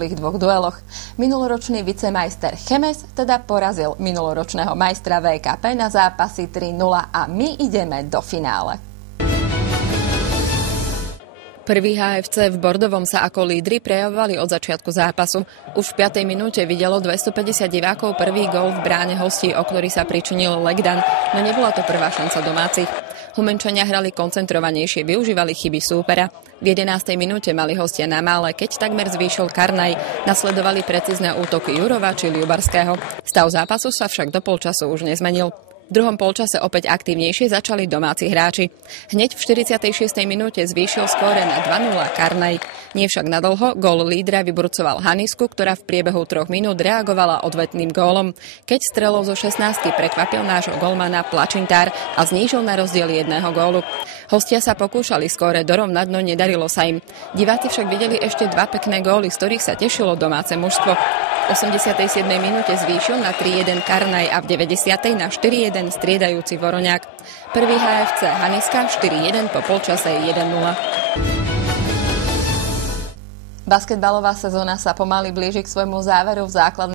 predošlých dvoch dueloch. Minuloročný vicemajster Chemes teda porazil minuloročného majstra VKP na zápasy 3-0 a my ideme do finále. Prvý HFC v Bordovom sa ako lídri prejavovali od začiatku zápasu. Už v 5. minúte videlo 250 divákov prvý gól v bráne hostí, o ktorý sa pričinil Legdan, no nebola to prvá šanca domácich. Humenčania hrali koncentrovanejšie, využívali chyby súpera. V 11. minúte mali hostia na mále, keď takmer zvýšil Karnaj. Nasledovali precízne útoky Jurova či Ľubarského. Stav zápasu sa však do polčasu už nezmenil. V druhom polčase opäť aktívnejšie začali domáci hráči. Hneď v 46. minúte zvýšil skóre na 2-0 Karnaj. Nie však nadlho, gól lídra vyburcoval Hanisku, ktorá v priebehu 3 minút reagovala odvetným gólom, keď strelou zo 16 prekvapil nášho gólmana Plačintár a znížil na rozdiel 1 gólu. Hostia sa pokúšali skóre dorovnať, no nedarilo sa im. Diváci však videli ešte 2 pekné góly, z ktorých sa tešilo domáce mužstvo. V 87. minúte zvýšil na 3-1 Karnaj a v 90. na 4-1 striedajúci Voroňák. Prvý HFC Haniska 4-1 po polčase 1-0. Basketbalová sezóna sa pomaly blíži k svojmu záveru v základnej